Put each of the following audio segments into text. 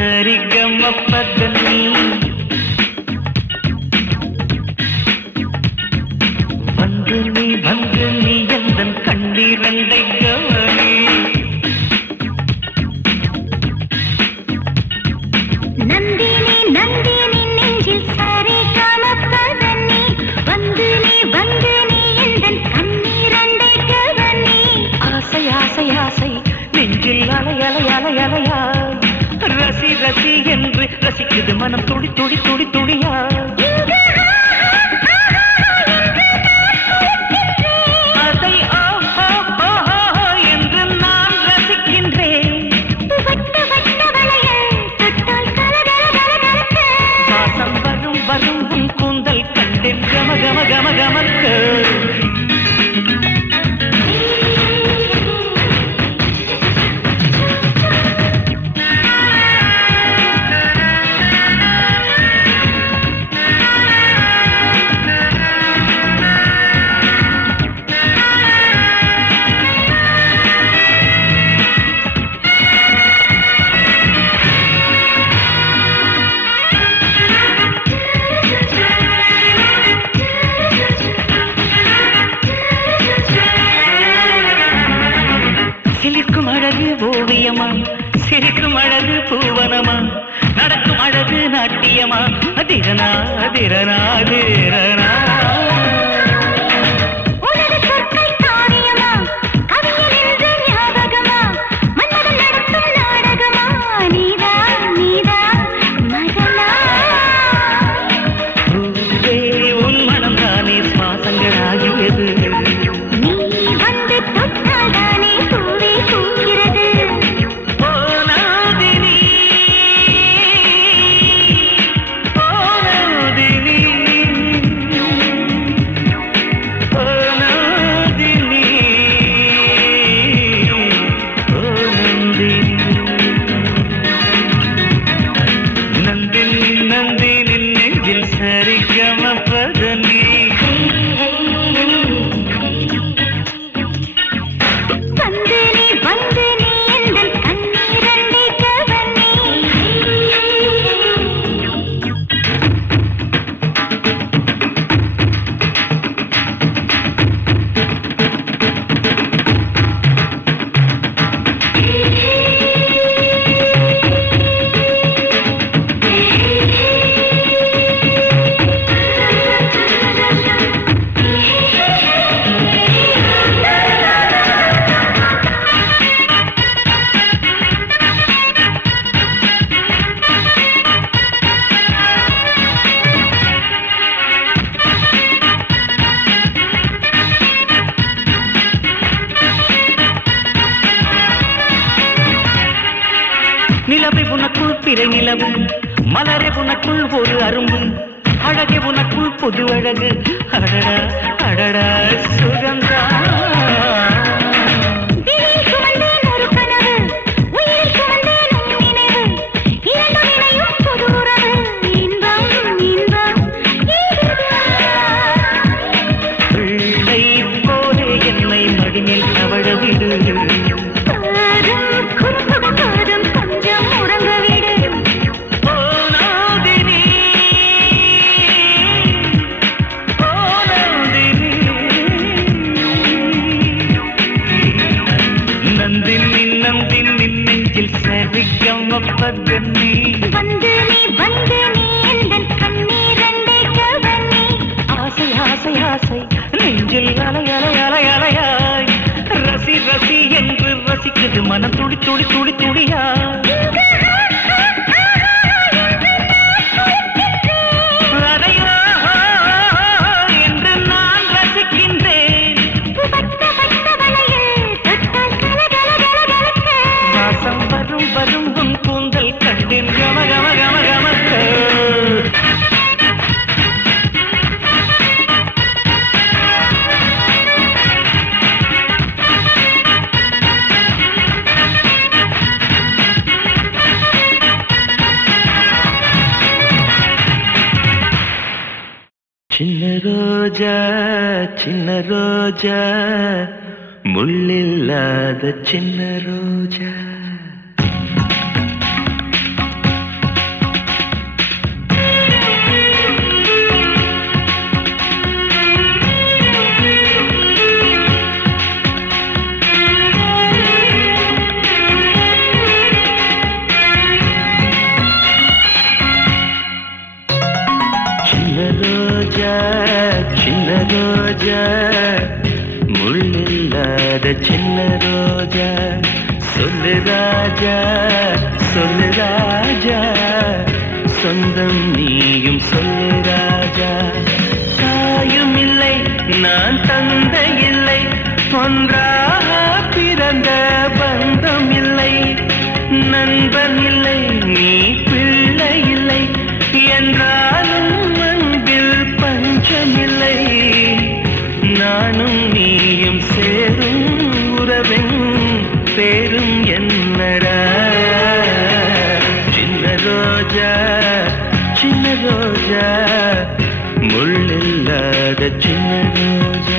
சரிகமப்பதனி வந்து நீ எந்தன் கண்ணீரண்டை கவனி நந்தினி நந்தினி நெஞ்சில் சரிகமப்பதனி வந்து நீ எந்தன் கண்ணீரண்டை கவனி ஆசை ஆசை ஆசை நெஞ்சில் அலை அலை அலை அலையா ரசி ரசி என்று ரசிக்குது மனம் துடி துடி துடி துடியா அதை ஓஹோ ஓஹோ என்று நான் ரசிக்கின்றேன் வாசம் வரும் வரும் உன் கூந்தல் கண்டேன் கம கம கம கமக்கு சிலிர்க்கும் அழகு ஓவியமா சிரிக்கும் அழகு பூவனமா நடக்கும் அழகு நாட்டியமா அதிரனா அதிரனா அதிரனா உன் மனம் தானே சுவாசங்களாகியது நிலவை உனக்குள் பிறை நிலவு மலரை உனக்குள் ஒரு அரும்பு அழகே உனக்குள் பொது அழகு அடடா அடடா சுகந்தா பிள்ளை போலே என்னை மடியில் தவழ விடு சரிகமப்பதனி வந்து நீ எந்தன் கண்ணீரண்டை கவனி ஆசை ஆசை ஆசை நெஞ்சில் அலை அலை அலை அலையாய் ரசி ரசி என்று ரசிக்குது மனம் துடி துடி துடி துடியா என்று நான் ரசிக்கின்றேன் வாசம் வரும் வரும் உன் கூந்தல் கண்டேன் கம கம கம கமக்கு சின்ன ரோஜா முள்ளில்லாத சின்ன ரோஜா சொல்லு ராஜா சொல்லு ராஜா சொந்தம் நீயும் சொல்லு ராஜா தாயும் இல்லை நான் தந்தை இல்லை ஒன்றாக பிறந்த பந்தம் இல்லை நண்பன் இல்லை நீ பிள்ளை இல்லை என்றாலும் அன்பில் பஞ்சமில்லை நானும் நீயும் சேரும் உறவின் பேரும் என்னடா சின்ன ரோஜா முள்ளில்லாத சின்ன ரோஜா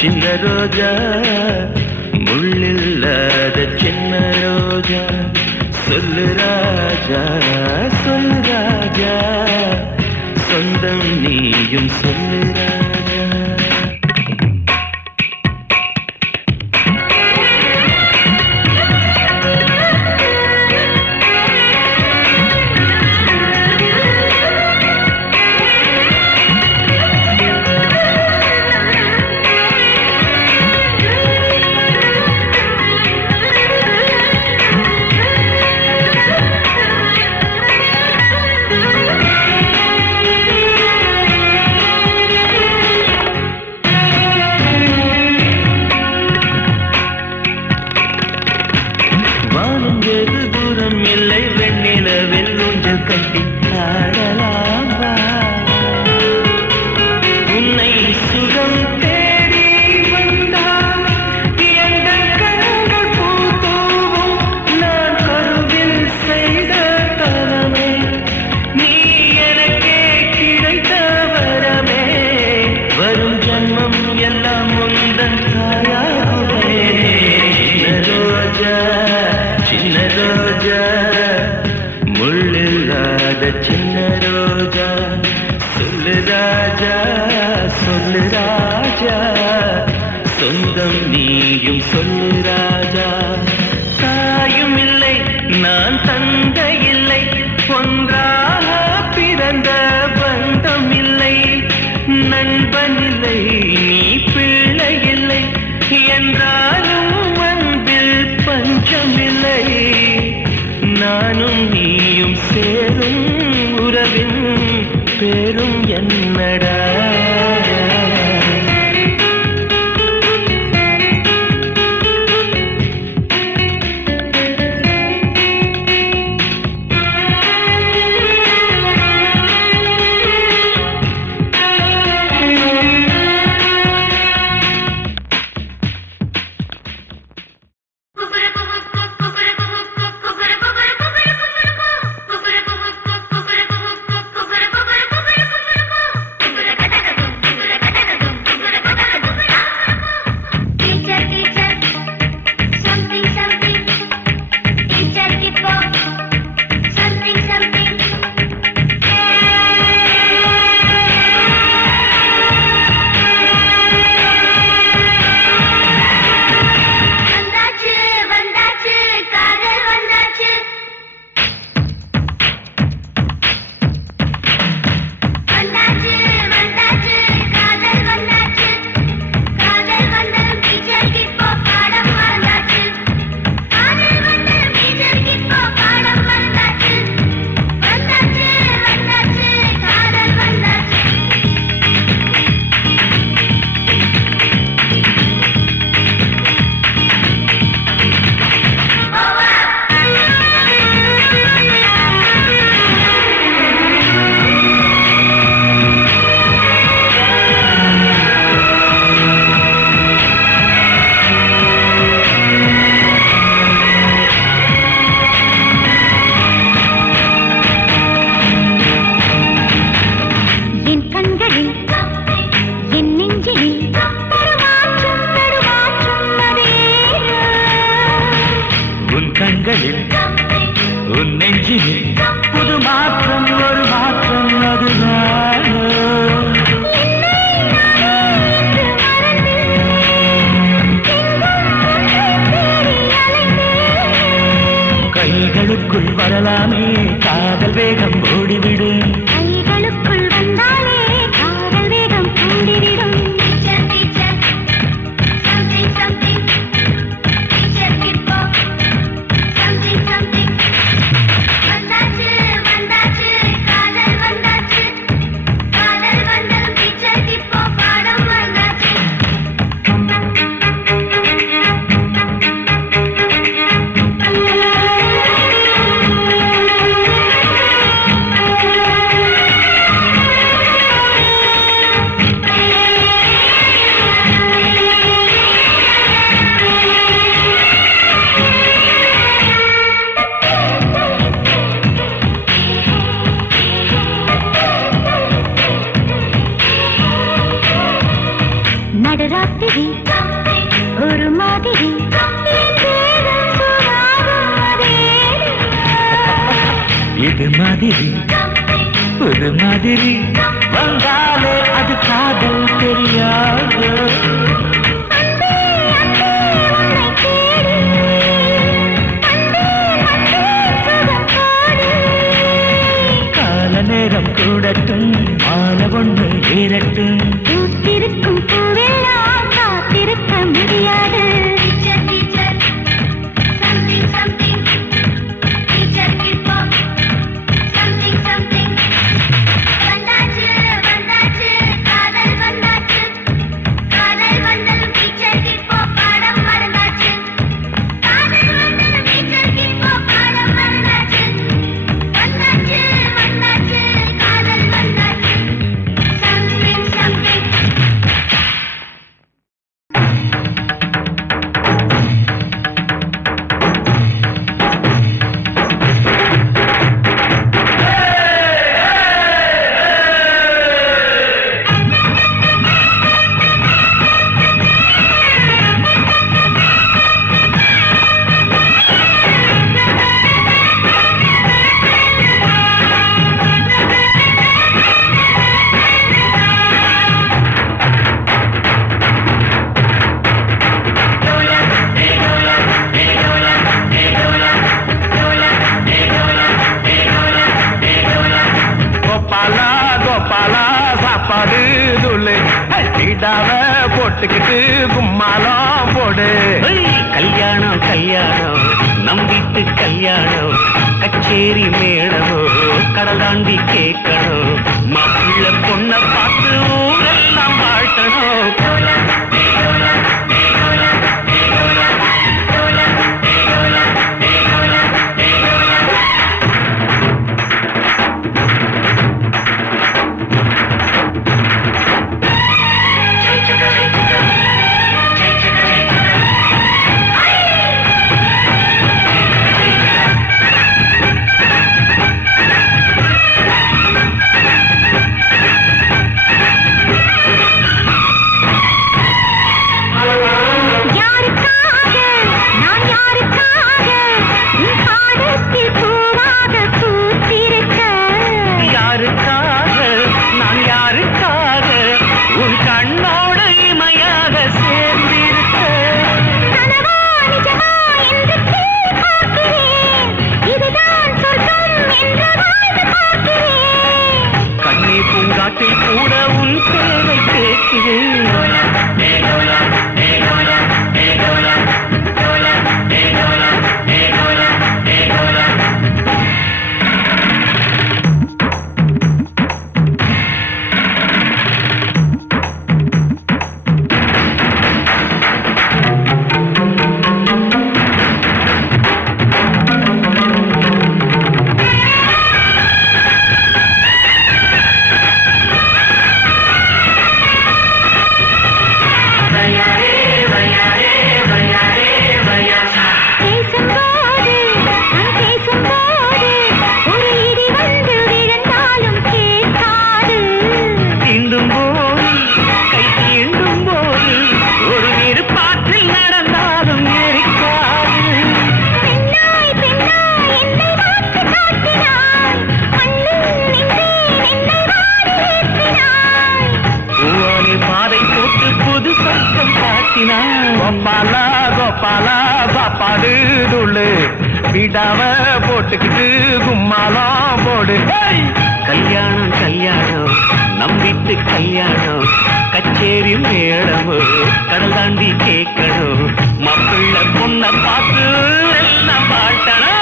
சின்ன ரோஜா முள்ளில்லாத சின்ன ரோஜா சொல்லு ராஜா சொந்தம் நீயும் சொல்லு ராஜா இல்லை வெண்ணிலவில் ஊஞ்சல் கட்டி ஆடலாம் உன்னை சுகம் தேடி வந்தால் எங்கள் கண்கள் பூத்தூவும் நான் கருவில் செய்த தரமே நீ எனக்கே கிடைத்த வரமே வரும் ஜன்மம் எல்லாம் முந்தன் தாயாகவே சின்ன ரோஜா முள்ளில்லாத சின்ன ரோஜா சொல்லு ராஜா சொந்தம் நீயும் சொல்லு ராஜா தாயும் இல்லை நான் தந்தை இல்லை ஒன்றாக பிறந்த பந்தம் இல்லை நண்பன் இல்லை நீ பிள்ளை இல்லை என்றாலும் அன்பில் பஞ்சமில்லை நானும் நீயும் சேரும் உறவின் பேரும் என்னடா கண்களில் உன் நெஞ்சினில் புது மாற்றம் ஒரு மாற்றம் அதுதான் கைகளுக்குள் வரலாமே காதல் வேகம் ஓடிவிடு கைகளுக்குள் வந்தாலே காதல் வேகம் கூடிவிடும் நடுராத்திரி ஒரு மாதிரி இது மாதிரி புது மாதிரி வந்தாலே அது காதல் தெரியாது கால நேரம் கூடட்டும் மால ஒன்று ஏறட்டும் பூத்திருக்கும் பூவெல்லாம் காத்திருக்க முடியாது போட்டுக்கிட்டு கும்மாலம் போடு கல்யாணம் கல்யாணம் நம் வீட்டு கல்யாணம் கச்சேரி மேடமோ கடல் தாண்டி கேட்கணும் மாப்பிள்ள பொண்ண பார்த்து ஊரெல்லாம் வாழ்த்தணும் சாப்பாடு தூளு விடாம போட்டுக்கிட்டு கும்மாலாம் போடு. கல்யாணம் கல்யாணம் நம்பிட்டு கல்யாணம் கச்சேரி மேளம் கடல் தாண்டி கேட்கணும் மாப்பிள்ள பொண்ண பார்த்து எல்லாம் பாட்டணும்.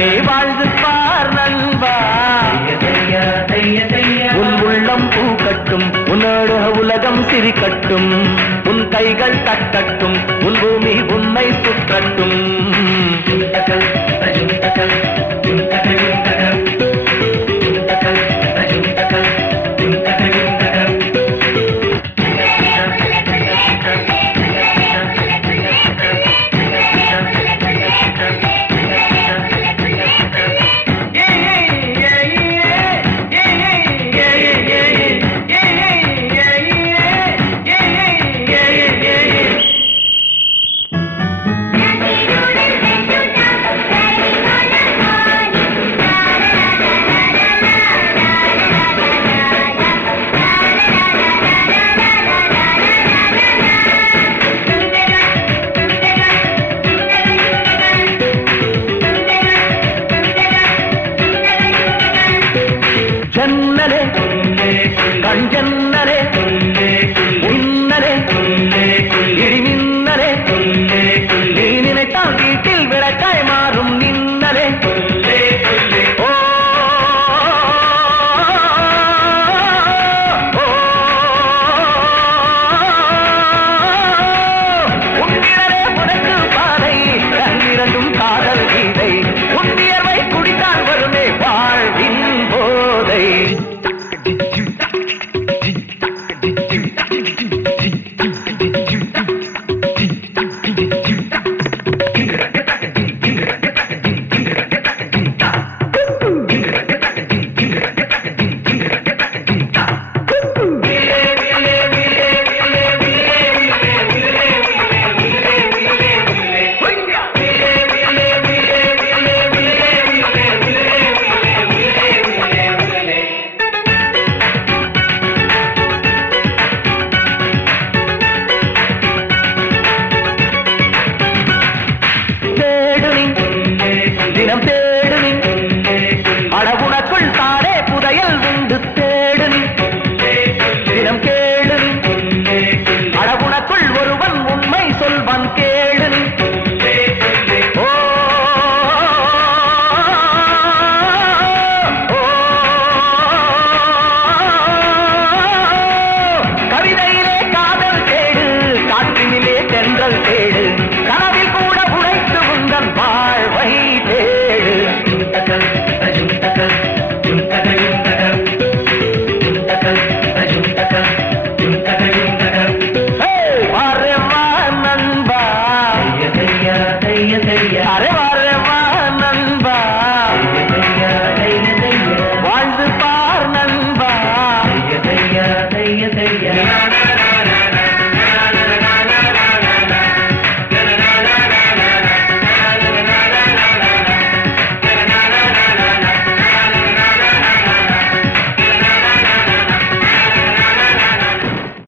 நீ வாழ்ந்து பார் நண்பா, உன் உள்ளம் பூக்கட்டும், உன்னோட உலகம் சிரிக்கட்டும், உன் கைகள் தட்டட்டும், உன் பூமி உன்னை சுற்றட்டும்.